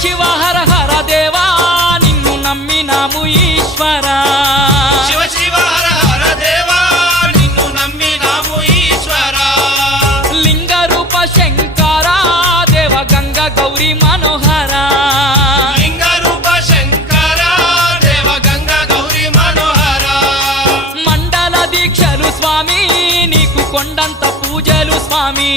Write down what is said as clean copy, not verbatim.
శివ హర హర దేవా నిన్ను నమ్మినాము ఈశ్వరా శివ శివ హర హర దేవా నిన్ను నమ్మినాము ఈశ్వరా లింగ రూప శంకర దేవ గంగ గౌరీ మనోహర లింగ రూప శంకర దేవ గంగ గౌరీ మనోహర మండల దీక్షలు స్వామి నీకు కొండంత పూజలు స్వామి